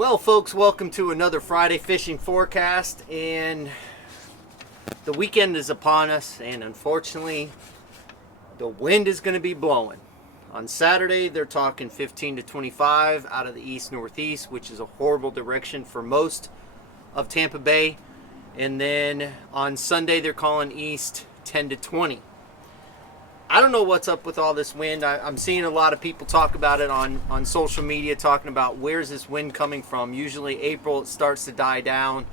Well, folks, welcome to another Friday fishing forecast, and the weekend is upon us, and unfortunately the wind is going to be blowing. On Saturday they're talking 15 to 25 out of the east northeast, which is a horrible direction for most of Tampa Bay, and then on Sunday they're calling east 10 to 20. I don't know what's up with all this wind. I'm seeing a lot of people talk about it on social media, talking about where's this wind coming from. Usually April it starts to die down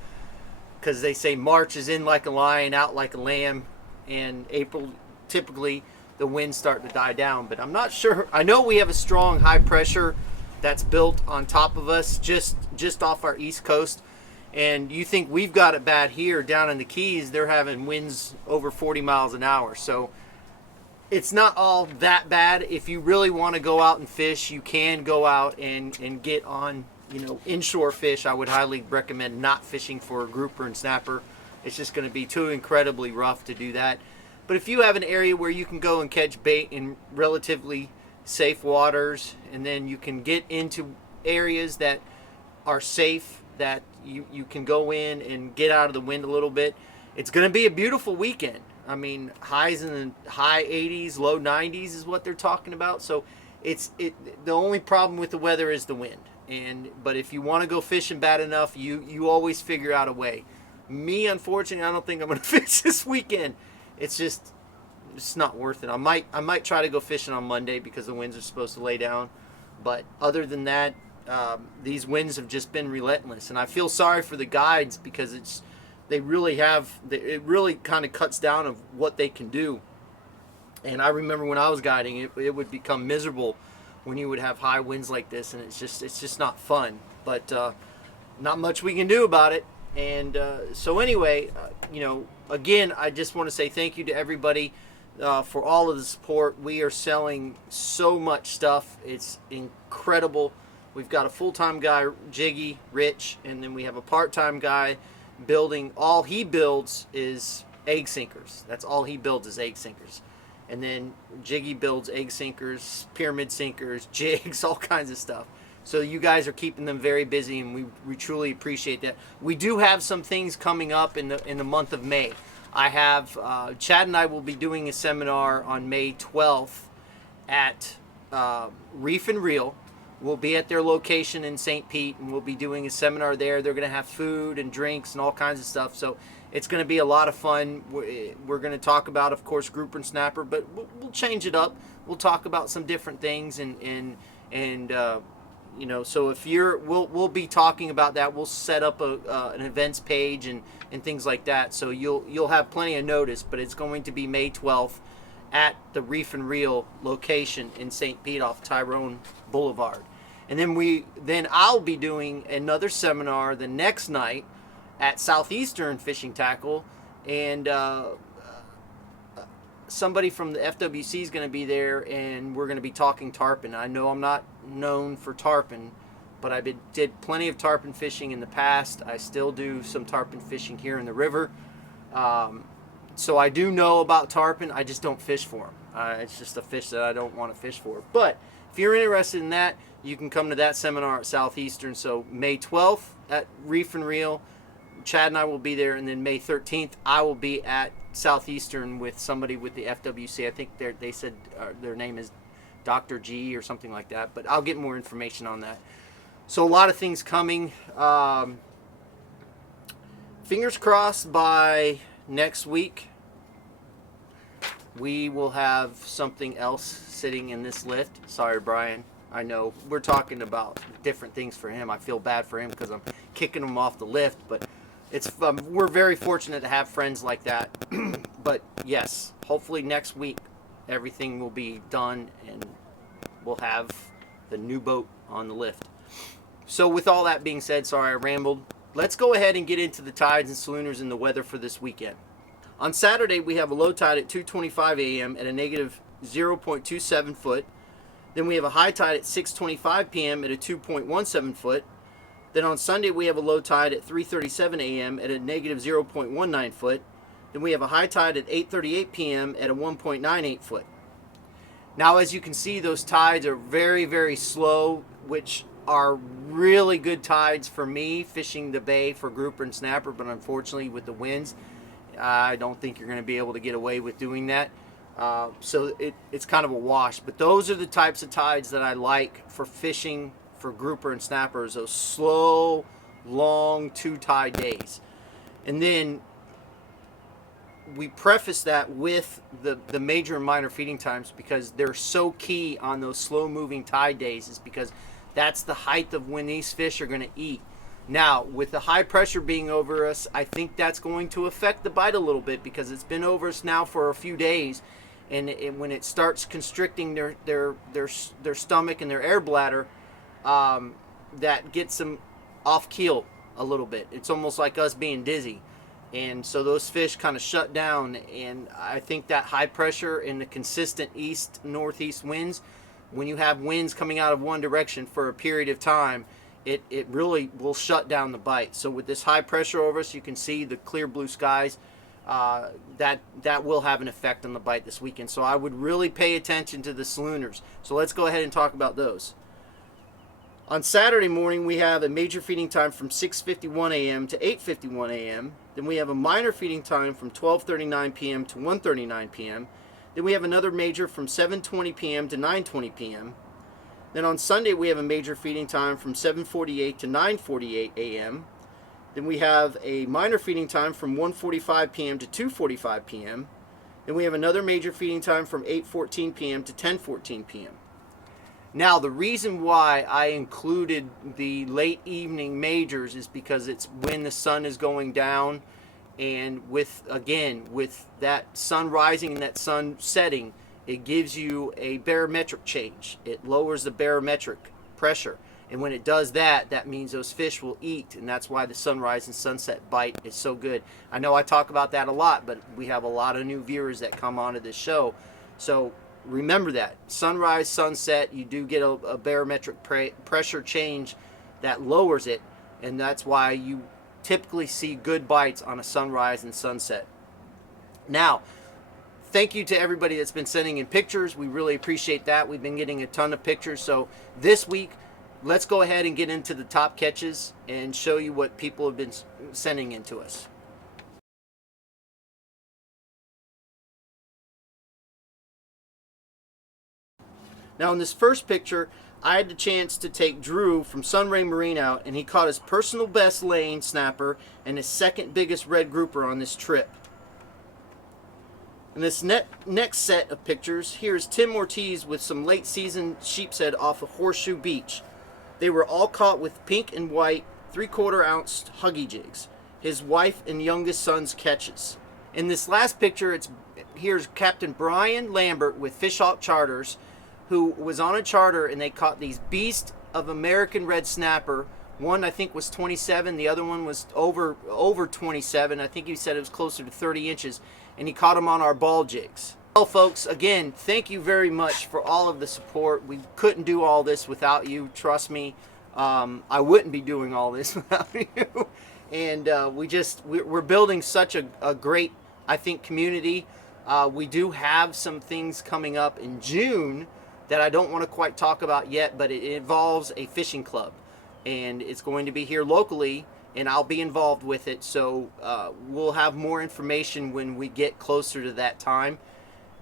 because they say March is in like a lion, out like a lamb, and April typically the winds start to die down. But I'm not sure. I know we have a strong high pressure that's built on top of us just off our east coast, and you think we've got it bad here. Down in the Keys they're having winds over 40 miles an hour, so it's not all that bad. If you really want to go out and fish, you can go out and get on, inshore fish. I would highly recommend not fishing for a grouper and snapper. It's just going to be too incredibly rough to do that. But if you have an area where you can go and catch bait in relatively safe waters, and then you can get into areas that are safe, that you can go in and get out of the wind a little bit, it's going to be a beautiful weekend. I mean, highs in the high 80s, low 90s is what they're talking about. So the only problem with the weather is the wind. But if you want to go fishing bad enough, you always figure out a way. Me, unfortunately, I don't think I'm going to fish this weekend. It's not worth it. I might try to go fishing on Monday because the winds are supposed to lay down. But other than that, these winds have just been relentless, and I feel sorry for the guides because it really kind of cuts down of what they can do. And I remember when I was guiding, it would become miserable when you would have high winds like this, and it's just not fun. But not much we can do about it. And so anyway, again, I just want to say thank you to everybody for all of the support. We are selling so much stuff. It's incredible. We've got a full-time guy, Jiggy, Rich, and then we have a part-time guy building. All he builds is egg sinkers. That's all he builds is egg sinkers. And then Jiggy builds egg sinkers, pyramid sinkers, jigs, all kinds of stuff. So you guys are keeping them very busy, and we truly appreciate that. We do have some things coming up in the month of May. I have Chad and I will be doing a seminar on May 12th at Reef and Reel. We'll be at their location in St. Pete, and we'll be doing a seminar there. They're going to have food and drinks and all kinds of stuff. So it's going to be a lot of fun. We're going to talk about, of course, grouper and snapper, but we'll change it up. We'll talk about some different things, and so if we'll be talking about that. We'll set up an events page and things like that. So you'll have plenty of notice, but it's going to be May 12th at the Reef and Reel location in St. Pete off Tyrone Boulevard. And then I'll be doing another seminar the next night at Southeastern Fishing Tackle, and somebody from the FWC is going to be there, and we're going to be talking tarpon. I know I'm not known for tarpon, but I did plenty of tarpon fishing in the past. I still do some tarpon fishing here in the river. So I do know about tarpon. I just don't fish for them. It's just a fish that I don't want to fish for. But if you're interested in that, you can come to that seminar at Southeastern. So May 12th at Reef and Reel, Chad and I will be there. And then May 13th, I will be at Southeastern with somebody with the FWC. I think they said their name is Dr. G or something like that. But I'll get more information on that. So a lot of things coming. Fingers crossed by next week we will have something else sitting in this lift. Sorry, Brian. I know we're talking about different things for him. I feel bad for him because I'm kicking him off the lift, but we're very fortunate to have friends like that. But yes, hopefully next week everything will be done and we'll have the new boat on the lift. So with all that being said, sorry I rambled. Let's go ahead and get into the tides and salooners and the weather for this weekend. On Saturday, we have a low tide at 2:25 a.m. at a negative 0.27 foot. Then we have a high tide at 6:25 p.m. at a 2.17 foot. Then on Sunday, we have a low tide at 3:37 a.m. at a negative 0.19 foot. Then we have a high tide at 8:38 p.m. at a 1.98 foot. Now, as you can see, those tides are very, very slow, which are really good tides for me fishing the bay for grouper and snapper, but unfortunately with the winds, I don't think you're going to be able to get away with doing that. So it's kind of a wash. But those are the types of tides that I like for fishing for grouper and snappers, those slow, long 2-tide days. And then we preface that with the major and minor feeding times, because they're so key on those slow moving tide days, is because that's the height of when these fish are going to eat. Now, with the high pressure being over us, I think that's going to affect the bite a little bit, because it's been over us now for a few days, and when it starts constricting their stomach and their air bladder, that gets them off keel a little bit. It's almost like us being dizzy. And so those fish kind of shut down, and I think that high pressure and the consistent east-northeast winds, when you have winds coming out of one direction for a period of time, it really will shut down the bite. So with this high pressure over us, you can see the clear blue skies, that will have an effect on the bite this weekend. So I would really pay attention to the salooners. So let's go ahead and talk about those. On Saturday morning, we have a major feeding time from 6:51 a.m. to 8:51 a.m. Then we have a minor feeding time from 12:39 p.m. to 1:39 p.m. Then we have another major from 7:20 p.m. to 9:20 p.m. Then on Sunday, we have a major feeding time from 7:48 to 9:48 a.m. Then we have a minor feeding time from 1:45 p.m. to 2:45 p.m. Then we have another major feeding time from 8:14 p.m. to 10:14 p.m. Now, the reason why I included the late evening majors is because it's when the sun is going down, and with that sun rising and that sun setting, it gives you a barometric change. It lowers the barometric pressure, and when it does that, that means those fish will eat, and that's why the sunrise and sunset bite is so good. I know I talk about that a lot, but we have a lot of new viewers that come onto this show, so remember that sunrise, sunset, you do get a barometric pressure change that lowers it, and that's why you typically see good bites on a sunrise and sunset. Now, thank you to everybody that's been sending in pictures. We really appreciate that. We've been getting a ton of pictures. So this week, let's go ahead and get into the top catches and show you what people have been sending in to us. Now in this first picture, I had the chance to take Drew from Sunray Marine out, and he caught his personal best laying snapper and his second biggest red grouper on this trip. In this next set of pictures, here's Tim Ortiz with some late season sheepshead off of Horseshoe Beach. They were all caught with pink and white 3/4 ounce huggy jigs, his wife and youngest son's catches. In this last picture, here's Captain Brian Lambert with Fishhawk Charters, who was on a charter, and they caught these beast of American red snapper. One I think was 27, the other one was over 27. I think he said it was closer to 30 inches, and he caught them on our ball jigs. Well, folks, again, thank you very much for all of the support. We couldn't do all this without you, trust me. I wouldn't be doing all this without you. And we're building such a great, I think, community. We do have some things coming up in June that I don't want to quite talk about yet, but it involves a fishing club, and it's going to be here locally, and I'll be involved with it. So we'll have more information when we get closer to that time.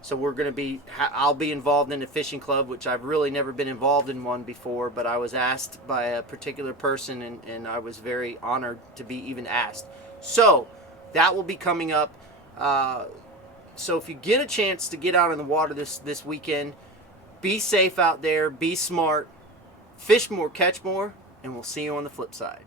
So I'll be involved in a fishing club, which I've really never been involved in one before, but I was asked by a particular person, and I was very honored to be even asked. So that will be coming up. So if you get a chance to get out in the water this weekend, be safe out there, be smart, fish more, catch more, and we'll see you on the flip side.